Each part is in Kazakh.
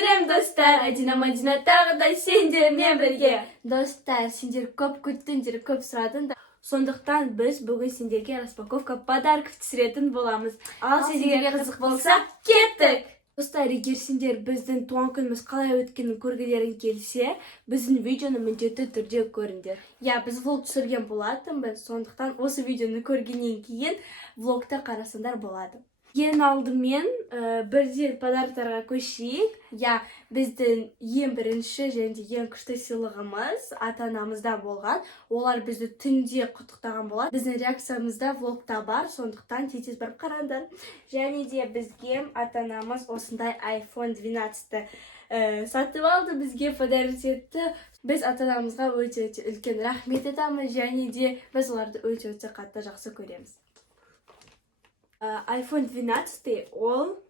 Сәлем достар, Мадина тағы да сендермен бірге. Достар, сендер көп күттіңдер, көп сұрадыңдар. Сондықтан біз бүгін сендерге распаковка подарков түсіретін боламыз. Ал сендерге қызық болса, кеттік! Достар, егер сендер біздің туған күніміз қалай өткенін көргілерің келсе, біздің видеоны міндетті түрде көріңдер. Біз влог түсірген болатынбыз, сондықтан осы видеоны көргеннен кейін влогты қарасаңдар болады. Ең алдымен бірден подарктарға көшейік. Біздің ең бірінші және ең күшті сыйлығымыз ата-анамызда болған. Олар бізді түнде құттықтаған болады. Біздің реакциямызда влогта бар, сондықтан тез барып қараңдар. Және де бізге ата-анамыз осындай iPhone 12-ті сатып алды, бізге подарок етті. Біз ата-анамызға өте үлкен рахмет айтамыз, және де біз оларды өте қатты жақсы көреміз. iPhone 12 ол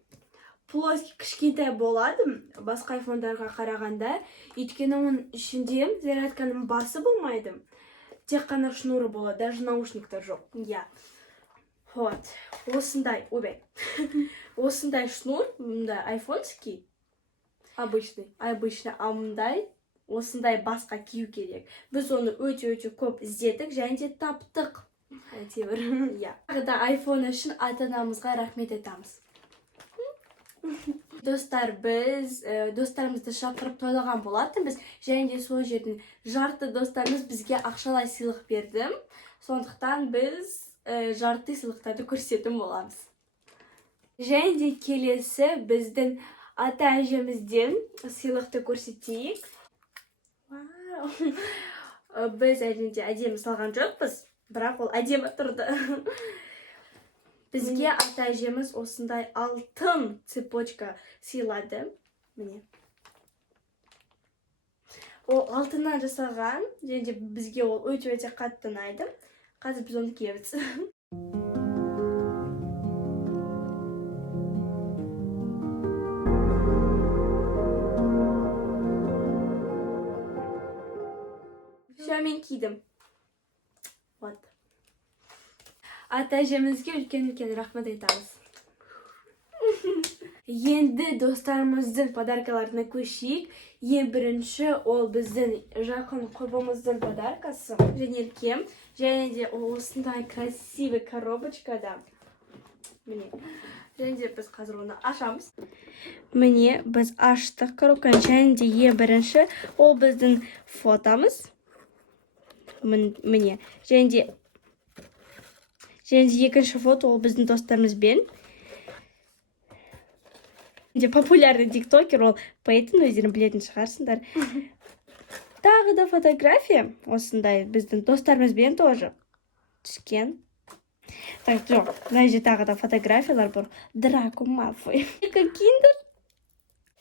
плоский кішкентай болады, басқа айфондарға қарағанда, өйткені оның ішінде зарядканың басы болмайды. Тек қана шнуры болады, даже наушниктер жоқ. Осындай, осындай шнур, мұнда айфонский, обычный, а мұндай осындай басқа кию керек. Біз оны өте көп іздедік, және де таптық. Тағы iPhone үшін ата-анамызға рахмет айтамыз. Достар, біз достарымызды шақырып тойлаған болатынбыз, және де сол жердің жарты достарымыз бізге ақшалай сыйлық берді. Сондықтан біз жарты сыйлықтарды көрсететін боламыз. Және де келесі біздің ата-әжемізден сыйлықты көрсетейік. Біз әдемі салған жоқпыз, бірақ ол әдемі тұрды. Бізге ата-әжеміз осындай алтын цепочка сыйлады. Міне. Ол алтыннан жасалған, және де бізге ол өте қатты ұнайды. Қазір біз оны киеміз. Мен кидім. Ата-әжемізге үлкен рахмет айтамыз. Енді достарымыздың подаркаларына көшейік. Ең бірінші ол біздің жақын құрбымыздың подаркасы. Женеркем. Және де осындай красивый коробочкада. Міне. Және де біз қазір оны ашамыз. Міне, біз аштық коробканы. Және де ең бірінші ол біздің фотомыз. Міне. Және де екінші фото ол біздің достарымызбен. Популярный тиктокер ол Пейтон, өздерің білетін шығарсыңдар. Тағы да фотография осындай біздің достарымызбен тоже түскен. Так, жоқ, мына жерде тағы да фотографиялар бар. Драко Малфой. Киндер.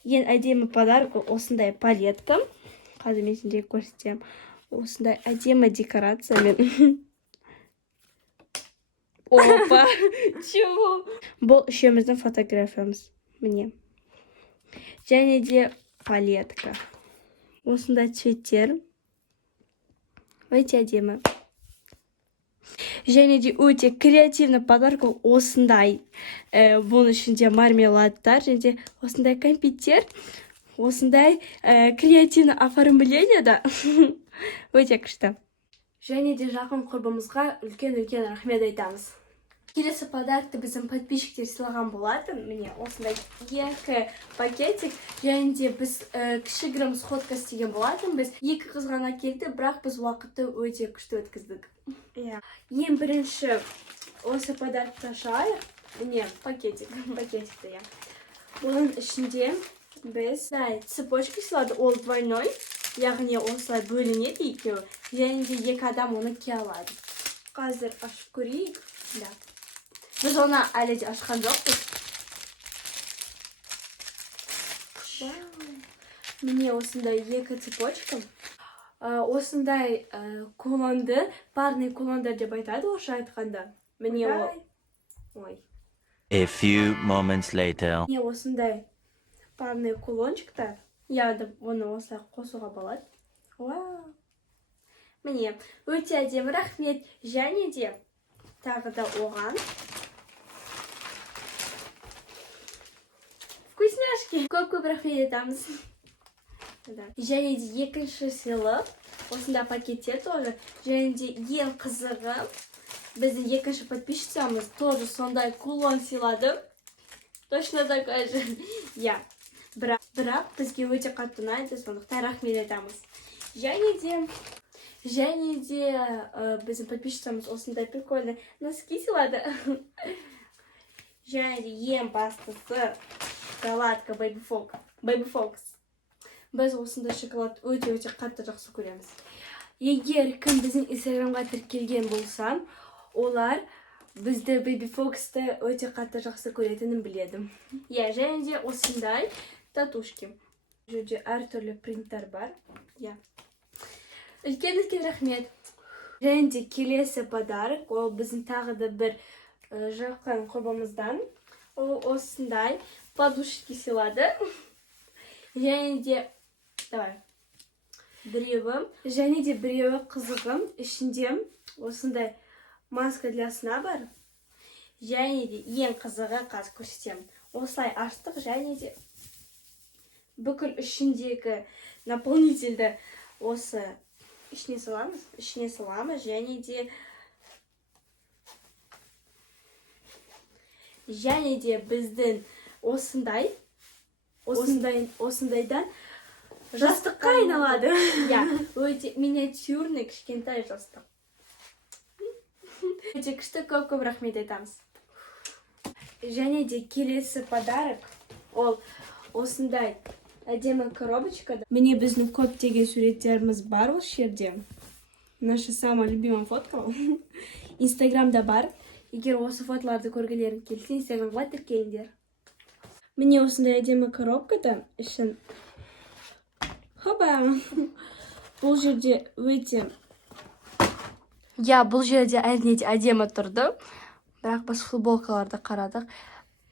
Ең әдемі подарок осындай палетка. Қазір мен сендерге көрсетемін. Осындай әдемі декорациямен. Опа! Чего? Бұл үшеуміздің фотографиямыз. Міне. Және де палетка. Осындай цветтер. Өте әдемі. Және де өте креативный подарок осындай. Бұның ішінде мармеладтар, және де осындай компьютер. Осындай креативный оформление да. Өте күшті. Және де жақын құрбымызға үлкен рахмет айтамыз. Келесі подаркты біздің подписчиктер сыйлаған болатын. Міне, осындай екі пакетик. Және де біз кішігірім сходка істеген болатын. Біз екі қыз ғана келді, бірақ біз уақытты өте күшті өткіздік. Ең бірінші осы подаркты ашайық. Міне, пакетикті. Оның ішінде біз цепочка сыйлады, ол двойной. Яғни осылай бөлінеді екеуі. Және де екі адам оны кие алады. Қазір ашып көрейік. Біз оны әлі де ашқан жоқпыз. Міне осындай екі цепочка. Осындай кулонды, парный кулондар деп айтады орысша айтқанда. Міне ол. A few moments later. Міне осындай парный кулончиктар. Оны осылай қосуға болады. Міне, өте әдемі рахмет. Және де тағы да оған Көп рахмет айтамыз. Және де екінші сыйлық осында пакетте тоже. Және де ең қызығы біздің екінші подписчицамыз тоже сондай кулон сыйлады. Точно такой же. Я. Бірақ бізге өте қатты ұнайды, сондықтан рахмет айтамыз. Және де біздің подписчицамыз осындай прикольный носки сыйлады. Және де ең бастысы шоколадка Baby Fox. Біз осындай шоколад өте қатты жақсы көреміз. Егер кім біздің инстаграмға тіркелген болса, олар бізді Baby Fox'ты өте қатты жақсы көретінін біледім. Және де осындай татушки. Жерде әртүрлі принттер бар. Үлкен рахмет. Және де келесі подарок, ол біздің тағы да бір жақын құрбымыздан. Ол осындай подушки сыйлады. Және де біреуі қызығым, ішінде осындай маска для сна бар. Және де ең қызығы қазір көрсетемін. Осылай аштық, және де бүкіл ішіндегі наполнительді осы ішіне саламыз, және де біздің осындайдан жастыққа айналады. Өте миниатюрный кішкентай жастық. Өте күшті, көп рахмет айтамыз. Және де келесі подарок, ол осындай әдемі коробочкада. Міне біздің көптеген суреттеріміз бар осы жерде. Наша самая любимая фотка. Инстаграмда бар. Егер осы фотоларды көргілерің келсе, инстаграмға тіркеліңдер. Міне осындай әдемі коробкада ішін. Хоба! Бұл жерде өте... Бұл жерде әдемі тұрды. Бірақ біз футболкаларды қарадық.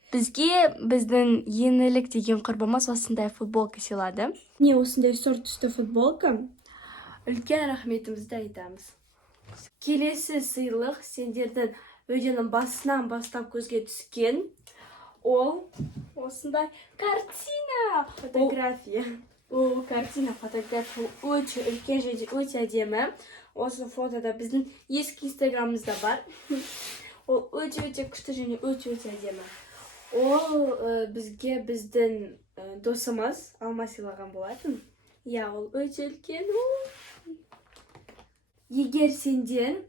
Бізге біздің енілік деген құрбымыз осындай футболка сыйлады. Міне осындай сорт түсті футболка. Үлкен рахметімізді айтамыз. Келесі сыйлық сендердің видеоның басынан бастап көзге түскен. Ол осындай картина фотография. Ол картина фотография өте үлкен және өте әдемі. Осы фотода біздің ескі инстаграмымызда бар. Ол өте күшті және өте әдемі. Ол бізге біздің досымыз алма сыйлаған болатын. Ол өте үлкен. Егер сендер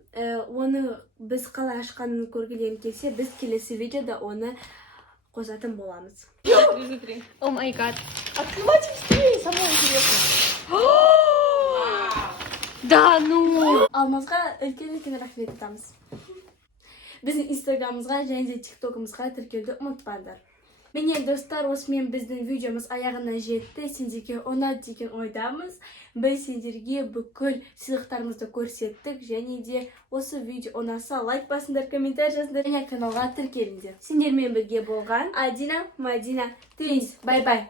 оны біз қалай ашқанын көргілерің келсе, біз келесі видеода оны қосатын боламыз. О май гад. Открывайте быстрее, самое интересное. Да ну! Алмазға үлкен рахмет айтамыз. Біздің инстаграмымызға және де тиктокымызға тіркелуді ұмытпаңдар. Міне достар, осымен біздің видеомыз аяғына жетті. Сендерге ұнады деген ойдамыз. Біз сендерге бүкіл сыйлықтарымызды көрсеттік. Және де осы видео ұнаса лайк басыңдар, комментарий жазыңдар, және каналға тіркеліңдер. Сендермен бірге болған Адина, Мадина, Твинс. Бай-бай!